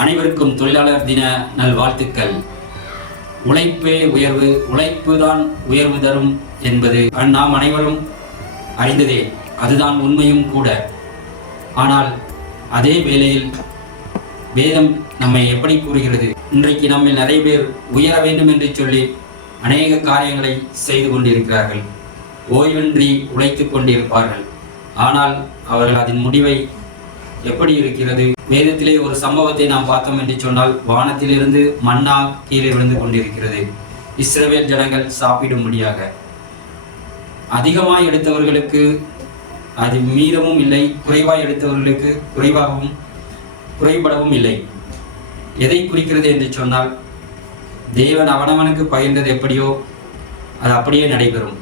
அனைவருக்கும் தொழிலாளர் தின நல்வாழ்த்துக்கள். உழைப்பே உயர்வு, உழைப்பு தான் உயர்வு தரும் என்பது நாம் அனைவரும் அறிந்ததே. அதுதான் உண்மையும் கூட. ஆனால் அதே வேளையில் வேதம் நம்மை எப்படி கூறுகிறது? இன்றைக்கு நம்ம நிறைய பேர் உயர வேண்டும் என்று சொல்லி அநேக காரியங்களை செய்து கொண்டிருக்கிறார்கள். ஓய்வின்றி உழைத்துக் கொண்டிருப்பார்கள். ஆனால் அவர்கள் அதன் முடிவை எப்படி இருக்கிறது? வேதத்திலே ஒரு சம்பவத்தை நாம் பார்த்தோம் என்று சொன்னால், வானத்திலிருந்து மன்னா கீழே விழுந்து கொண்டிருக்கிறது, இஸ்ரவேல் ஜனங்கள் சாப்பிடும்படியாக. அதிகமாய் எடுத்தவர்களுக்கு அது மீதமும் இல்லை, குறைவாய் எடுத்தவர்களுக்கு குறைபடவும் இல்லை. எதை குறிக்கிறது என்று சொன்னால், தேவன் அவனவனுக்கு பகிர்ந்தது எப்படியோ அது அப்படியே நடைபெறும்.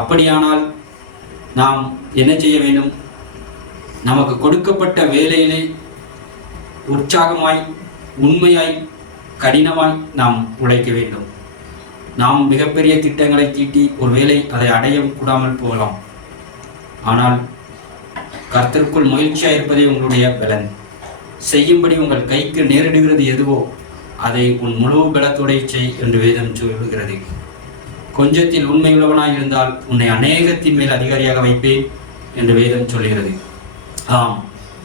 அப்படியானால் நாம் என்ன செய்ய வேண்டும்? நமக்கு கொடுக்கப்பட்ட வேலையிலே உற்சாகமாய், உண்மையாய், கடினமாய் நாம் உழைக்க வேண்டும். நாம் மிகப்பெரிய திட்டங்களை தீட்டி ஒரு வேளை அதை அடைய கூடாமல் போகலாம். ஆனால் கர்த்தருக்குள் மகிழ்ச்சியாக இருப்பதே உங்களுடைய பலன். செய்யும்படி உங்கள் கைக்கு நேரிடுகிறது எதுவோ அதை உன் முழு பலத்தோடு செய் என்று வேதம் சொல்லுகிறது. கொஞ்சத்தில் உண்மையுள்ளவனாய் இருந்தால் உன்னை அநேகத்தின் மேல் அதிகாரியாக வைப்பேன் என்று வேதம் சொல்கிறது. ஆம்,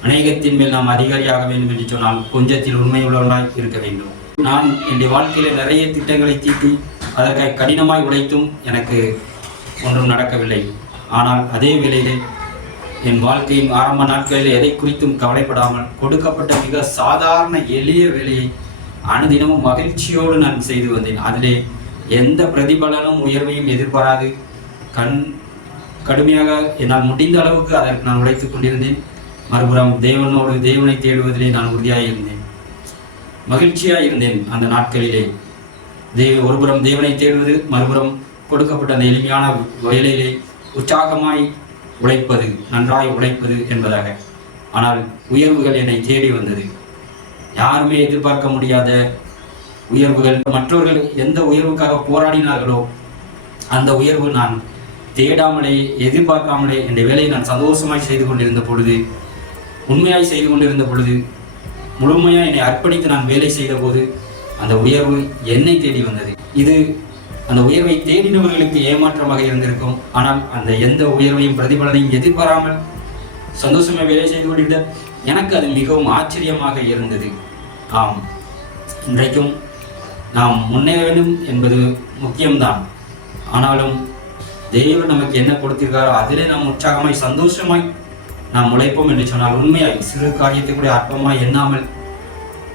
அநேகத்தின் மேல் நாம் அதிகாரியாக வேண்டும் என்று சொன்னால் கொஞ்சத்தில் உண்மையுள்ளவனாய் இருக்க வேண்டும். நான் என்னுடைய வாழ்க்கையில நிறைய திட்டங்களை தீட்டி அதற்காக கடினமாய் உழைத்தும் எனக்கு ஒன்றும் நடக்கவில்லை. ஆனால் அதே வேளையிலே என் வாழ்க்கையின் ஆரம்ப நாட்களில் எதை குறித்தும் கவலைப்படாமல் கொடுக்கப்பட்ட மிக சாதாரண எளிய வேலையை அனுதினமும் மகிழ்ச்சியோடு நான் செய்து வந்தேன். அதிலே எந்த பிரதிபலனும் உயர்வையும் எதிர்பாராது கடுமையாக என்னால் முடிந்த அளவுக்கு அதற்கு நான் உழைத்துக் கொண்டிருந்தேன். மறுபுறம் தேவனை தேடுவதிலே நான் உறுதியாக இருந்தேன், மகிழ்ச்சியாக இருந்தேன். அந்த நாட்களிலே ஒருபுறம் தேவனை தேடுவது, மறுபுறம் கொடுக்கப்பட்ட அந்த எளிமையான வேலையிலே உற்சாகமாய் உழைப்பது, நன்றாய் உழைப்பது என்பதாக. ஆனால் உயர்வுகள் என்னை தேடி வந்தது. யாருமே எதிர்பார்க்க முடியாத உயர்வுகள். மற்றவர்கள் எந்த உயர்வுக்காக போராடினார்களோ அந்த உயர்வு நான் தேடாமலே, எதிர்பார்க்காமலே என்னுடைய வேலையை நான் சந்தோஷமாய் செய்து கொண்டிருந்த பொழுது, உண்மையாய் செய்து கொண்டிருந்த பொழுது, முழுமையாக என்னை அர்ப்பணித்து நான் வேலை செய்த போது அந்த உயர்வு என்னை தேடி வந்தது. இது அந்த உயர்வை தேடினவர்களுக்கு ஏமாற்றமாக இருந்திருக்கும். ஆனால் அந்த எந்த உயர்வையும் பிரதிபலனையும் எதிர்பாராமல் சந்தோஷமாக வேலை செய்து கொண்டிருந்த எனக்கு அது மிகவும் ஆச்சரியமாக இருந்தது. ஆம், இன்றைக்கும் நாம் முன்னேற வேண்டும் என்பது முக்கியம்தான். ஆனாலும் தேவன் நமக்கு என்ன கொடுத்திருக்காரோ அதிலே நாம் உற்சாகமாய் சந்தோஷமாய் நாம் உழைப்போம் என்று சொன்னால், உண்மையாய் சிறு காரியத்தை கூட அற்பமாய் எண்ணாமல்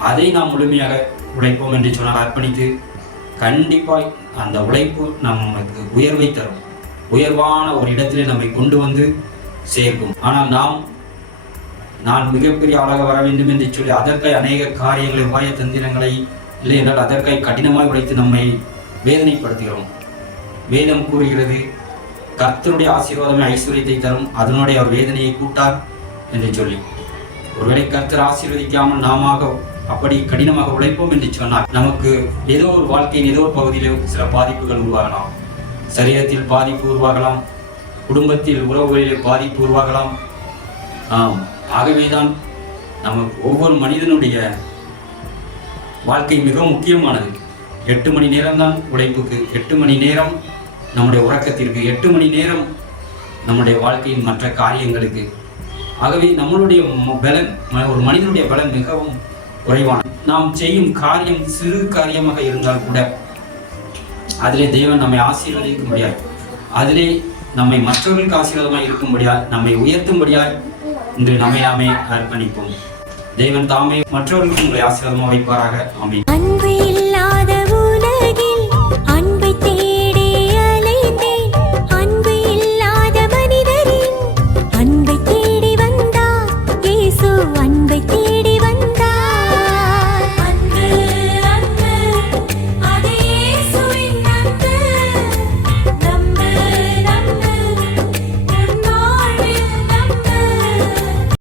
அதை நாம் முழுமையாக உழைப்போம் என்று சொன்னால், அர்ப்பணித்து கண்டிப்பாய் அந்த உழைப்பு நமக்கு உயர்வை தரும். உயர்வான ஒரு இடத்திலே நம்மை கொண்டு வந்து சேர்க்கும். ஆனால் நான் மிகப்பெரிய ஆளாக வர வேண்டும் என்று சொல்லி அதற்காய் அநேக காரியங்களை, உபாய தந்திரங்களை, இல்லை என்றால் அதற்காய் கடினமாய் உழைத்து நம்மை வேதனைப்படுத்துகிறோம். வேதம் கூறுகிறது, கர்த்தருடைய ஆசீர்வாதமே ஐஸ்வர்யத்தை தரும், அதனுடைய அவர் வேதனையை கூட்டார் என்று சொல்லி. ஒருவேளை கர்த்தர் ஆசீர்வதிக்காமல் நாம அப்படி கடினமாக உழைப்போம் என்று சொன்னால், நமக்கு ஏதோ ஒரு வாழ்க்கையின் ஏதோ ஒரு பகுதியிலே சில பாதிப்புகள் உருவாகலாம். சரீரத்தில் பாதிப்பு உருவாகலாம், குடும்பத்தில் உறவுகளிலே பாதிப்பு உருவாகலாம். ஆகவேதான் நமக்கு ஒவ்வொரு மனிதனுடைய வாழ்க்கை மிகவும் முக்கியமானது. 8 மணி நேரம் தான் உழைப்புக்கு, 8 மணி நேரம் நம்முடைய உறக்கத்திற்கு, 8 மணி நேரம் நம்முடைய வாழ்க்கையின் மற்ற காரியங்களுக்கு. ஆகவே நம்மளுடைய பலன், ஒரு மனிதனுடைய பலன் மிகவும் குறைவான. நாம் செய்யும் காரியம் சிறு காரியமாக இருந்தால் கூட அதிலே தேவன் நம்மை ஆசீர்வதிக்க முடியாது. அதிலே நம்மை மற்றவர்களுக்கு ஆசீர்வாதமாக இருக்கும்படியால், நம்மை உயர்த்தும்படியால் இன்று நம்மை நாமே அர்ப்பணிப்போம். தேவன் தாமே மற்றவர்களுக்கு உங்களை ஆசீர்வாதமாக வைப்பாராக. ஆமென்.